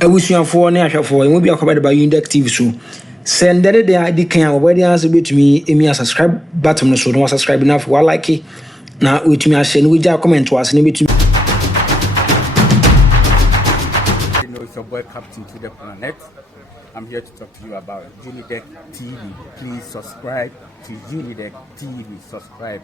Awusuafo ne ahwefo emu bi akobade ba Unidek TV so send the day kan obodi answer betumi emi subscribe button so no subscribe na for like na wetumi a share no wija comment was ne betumi. You know, it's your boy Captain to the Planet. I'm here to talk to you about Unidek TV. Please subscribe to Unidek TV. Subscribe.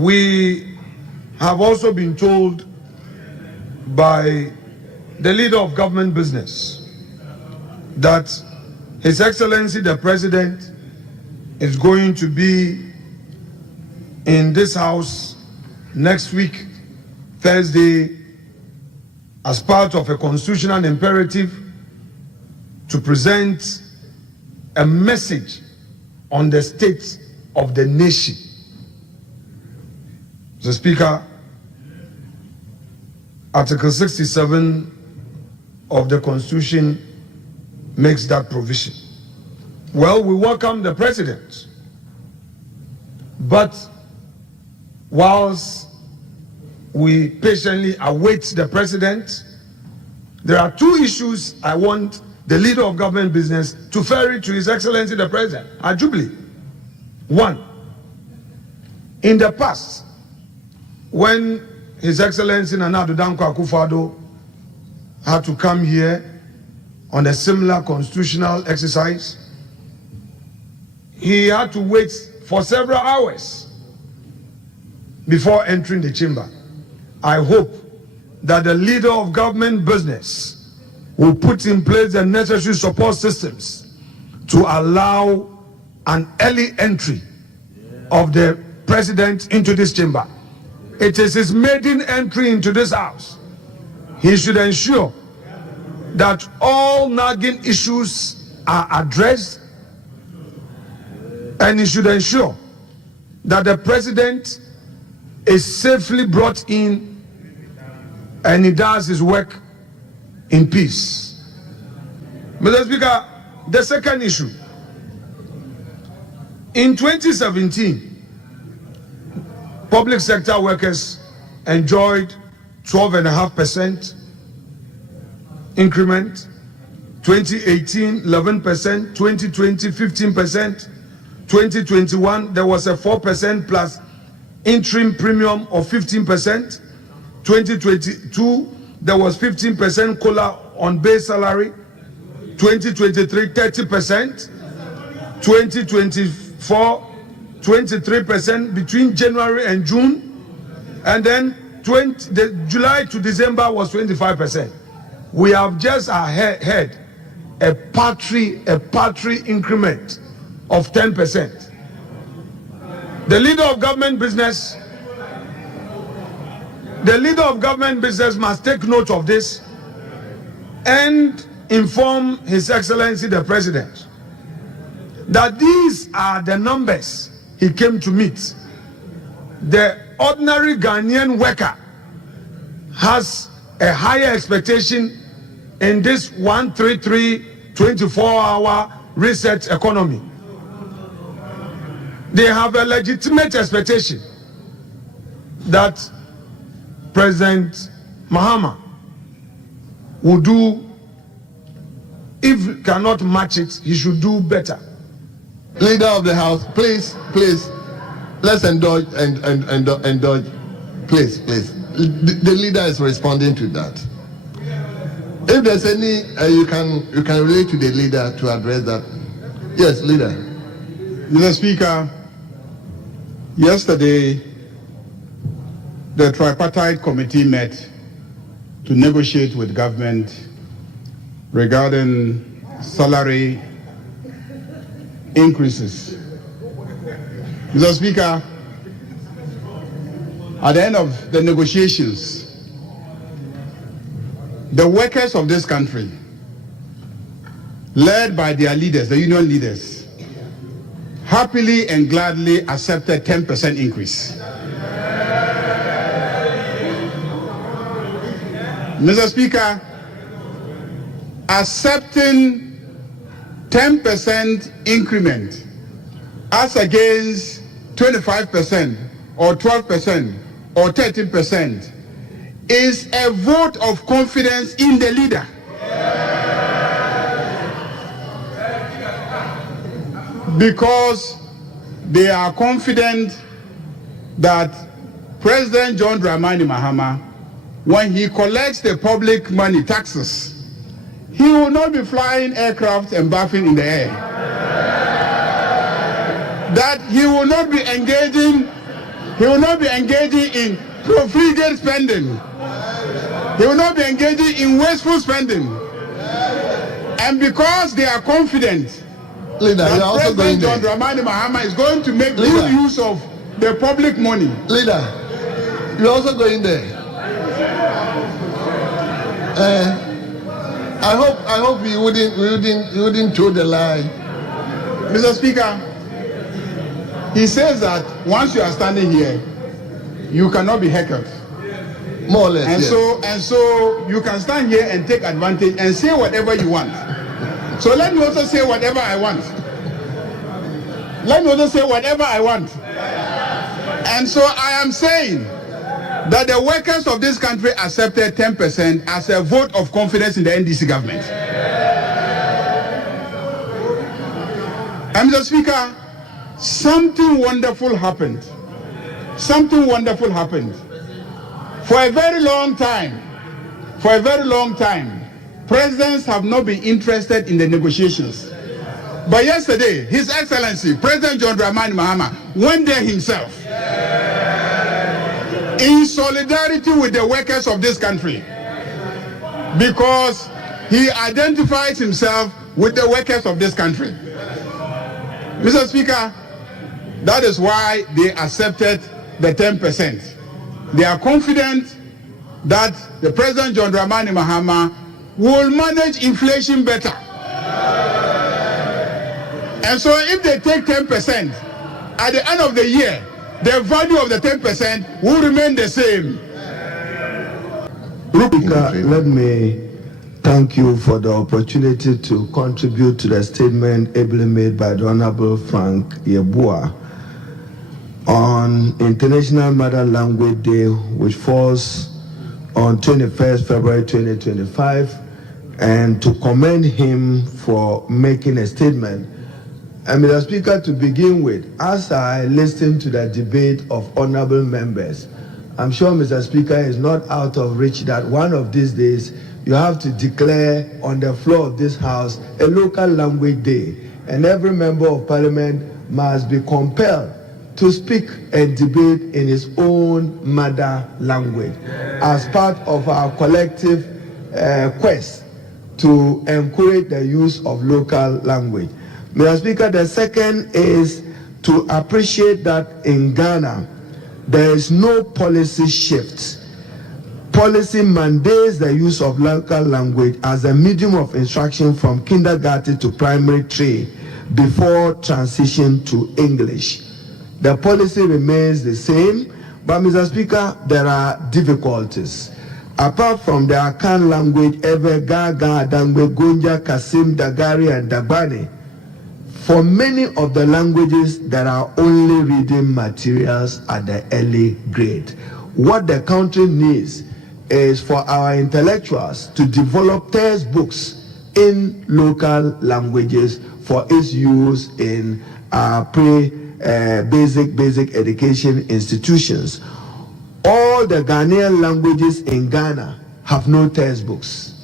We have also been told by the leader of government business that His Excellency the President is going to be in this house next week, Thursday, as part of a constitutional imperative to present a message on the state of the nation. Mr. Speaker, Article 67 of the Constitution makes that provision. Well, we welcome the President, but whilst we patiently await the President, there are two issues I want the leader of government business to ferry to His Excellency the President at Jubilee. One, in the past, when His Excellency Nana Addo Dankwa Akufo-Addo had to come here on a similar constitutional exercise, he had to wait for several hours before entering the chamber. I hope that the leader of government business will put in place the necessary support systems to allow an early entry of the President into this chamber. It is his maiden entry into this house. He should ensure that all nagging issues are addressed, and he should ensure that the President is safely brought in and he does his work in peace. Mr. Speaker, the second issue. In 2017, public sector workers enjoyed 12.5% increment, 2018 11%, 2020 15%, 2021 there was a 4% plus interim premium of 15%, 2022 there was 15% COLA on base salary, 2023 30%, 2024 23% between January and June, and then July to December was 25%. We have just had a paltry increment of 10%. The leader of government business must take note of this and inform His Excellency the President that these are the numbers he came to meet. The ordinary Ghanaian worker has a higher expectation in this 133 24-hour research economy. They have a legitimate expectation that President Mahama will do. If cannot match it, he should do better. Leader of the House, please, let's indulge indulge. Please. The leader is responding to that. If there's any, you can relate to the leader to address that. Yes, leader. Mr. Speaker, yesterday the tripartite committee met to negotiate with government regarding salary increases. Mr. Speaker, at the end of the negotiations, the workers of this country, led by their leaders, the union leaders, happily and gladly accepted 10% increase. Mr. Speaker, accepting 10% increment as against 25% or 12% or 13% is a vote of confidence in the leader. Because they are confident that President John Dramani Mahama, when he collects the public money, taxes, he will not be flying aircraft and bathing in the air. That he will not be engaging in profligate spending. He will not be engaging in wasteful spending. And because they are confident that President John Dramani Mahama is going to make good use of the public money. Leader, you're also going there. I hope you wouldn't throw the line. Mr. Speaker, he says that once you are standing here, you cannot be heckled. More or less. And so you can stand here and take advantage and say whatever you want. So let me also say whatever I want. And so I am saying that the workers of this country accepted 10% as a vote of confidence in the NDC government. And Mr. Speaker, something wonderful happened. For a very long time, presidents have not been interested in the negotiations. But yesterday, His Excellency, President John Dramani Mahama, went there himself in solidarity with the workers of this country, because he identifies himself with the workers of this country. Mr. Speaker, that is why they accepted the 10%. They are confident that the President John Dramani Mahama will manage inflation better. And so if they take 10%, at the end of the year, the value of the 10% will remain the same. Speaker, let me thank you for the opportunity to contribute to the statement ably made by the Honorable Frank Yeboah on International Mother Language Day, which falls on 21st February 2025, and to commend him for making a statement. And Mr. Speaker, to begin with, as I listen to the debate of honorable members, I'm sure Mr. Speaker is not out of reach that one of these days you have to declare on the floor of this House a local language day, and every member of parliament must be compelled to speak and debate in his own mother language as part of our collective quest to encourage the use of local language. Mr. Speaker, the second is to appreciate that in Ghana, there is no policy shift. Policy mandates the use of local language as a medium of instruction from kindergarten to primary 3 before transition to English. The policy remains the same, but Mr. Speaker, there are difficulties. Apart from the Akan language, Ewe, Gaga, Adangbe, Gonja, Kasim, Dagari, and Dagbani, for many of the languages, there are only reading materials at the early grade. What the country needs is for our intellectuals to develop textbooks in local languages for its use in our basic education institutions. All the Ghanaian languages in Ghana have no textbooks.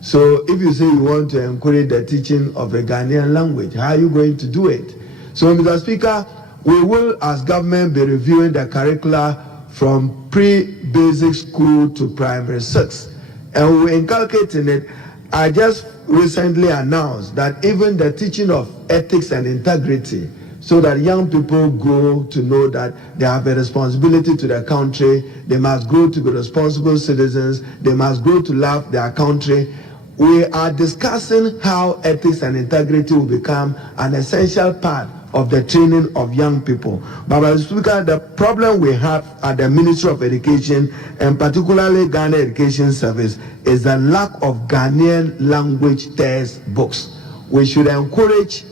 So if you say you want to encourage the teaching of a Ghanaian language, how are you going to do it? So, Mr. Speaker, we will, as government, be reviewing the curricula from pre-basic school to primary 6. And we're inculcating it. I just recently announced that even the teaching of ethics and integrity, so that young people grow to know that they have a responsibility to their country, they must grow to be responsible citizens, they must grow to love their country. We are discussing how ethics and integrity will become an essential part of the training of young people. But Mr. Speaker, the problem we have at the Ministry of Education, and particularly Ghana Education Service, is the lack of Ghanaian language textbooks. We should encourage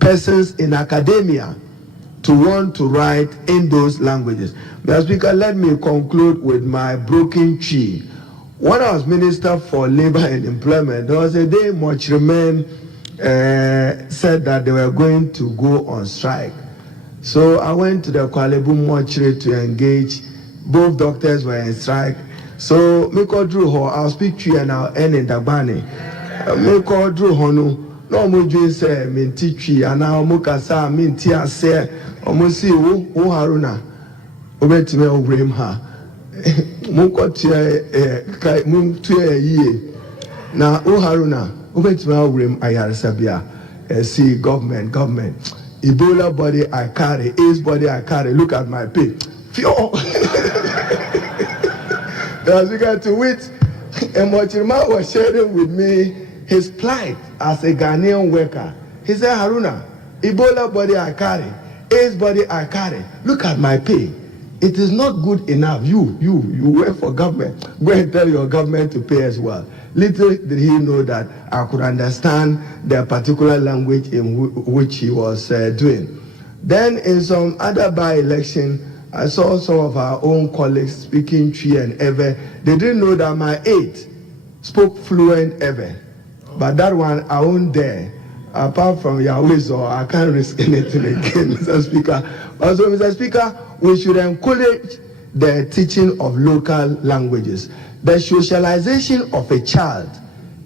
persons in academia to want to write in those languages. Mr. Speaker, let me conclude with my broken tree. When I was Minister for Labor and Employment, there was a day Mochremen said that they were going to go on strike. So I went to the Kuala Lumpur mortuary to engage. Both doctors were in strike. So me call Drew Ho, I'll speak to you and I'll end in Dabani. Me call Drew Ho no mo dwen say me titwi ana mo kasa me nti ase o mo si wo Haruna obetime owrem ha mo kotie mo tue yie na o Haruna obetime owrem ayaresa bia see government Ebola body I carry, AIDS body I carry, look at my pay. Fio. As we got to wit, and Mochirima was sharing with me his plight as a Ghanaian worker. He said, Haruna, Ebola body I carry, AIDS body I carry, look at my pay. It is not good enough. You work for government. Go and tell your government to pay as well. Little did he know that I could understand the particular language in which he was doing. Then in some other by-election, I saw some of our own colleagues speaking Twi and Ewe. They didn't know that my aide spoke fluent Ewe. But that one, I won't dare. Apart from Yahweh, so I can't risk anything again, Mr. Speaker. Also, Mr. Speaker, we should encourage the teaching of local languages. The socialization of a child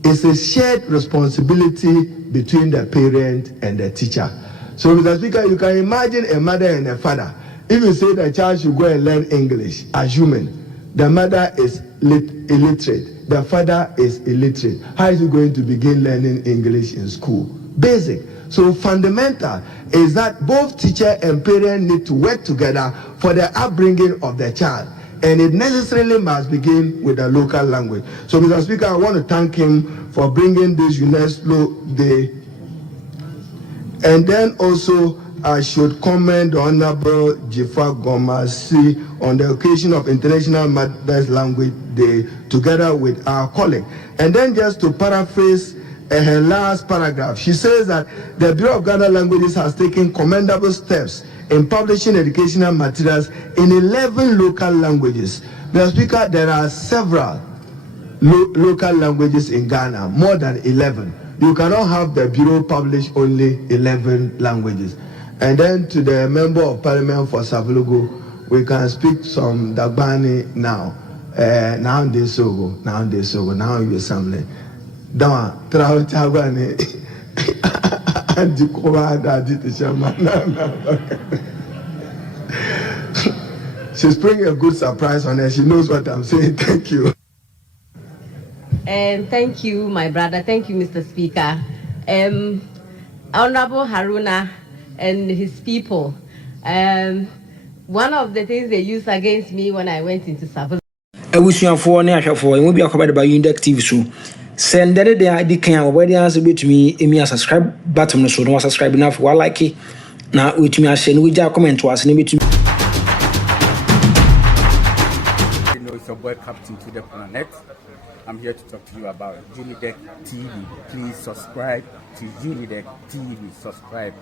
is a shared responsibility between the parent and the teacher. So, Mr. Speaker, you can imagine a mother and a father. If you say the child should go and learn English, assuming the mother is illiterate, the father is illiterate, how is he going to begin learning English in school? Basic. So fundamental is that both teacher and parent need to work together for the upbringing of the child. And it necessarily must begin with the local language. So, Mr. Speaker, I want to thank him for bringing this UNESCO Day. And then also, I should commend the Honorable Jifa Gomasi on the occasion of International Mother's Language Day together with our colleague. And then just to paraphrase her last paragraph, she says that the Bureau of Ghana Languages has taken commendable steps in publishing educational materials in 11 local languages. Mr. Speaker, there are several local languages in Ghana, more than 11. You cannot have the Bureau publish only 11 languages. And then to the Member of Parliament for Savulugu, we can speak some Dagbani now. Now you assembly. Down, Trautagani, and the Kowada did the shaman. She's bringing a good surprise on her. She knows what I'm saying. Thank you. And thank you, my brother. Thank you, Mr. Speaker. Honorable Haruna and his people. One of the things they used against me when I went into Savannah. I wish you for an air for and will be accompanied by Unidek TV. So send that the ID can already answer to me. A subscribe button so no subscribe enough while like it. Now, with me, I send with your comment to us. It's your boy Captain to the Planet. I'm here to talk to you about Unidek TV. Please subscribe to Unidek TV. Subscribe.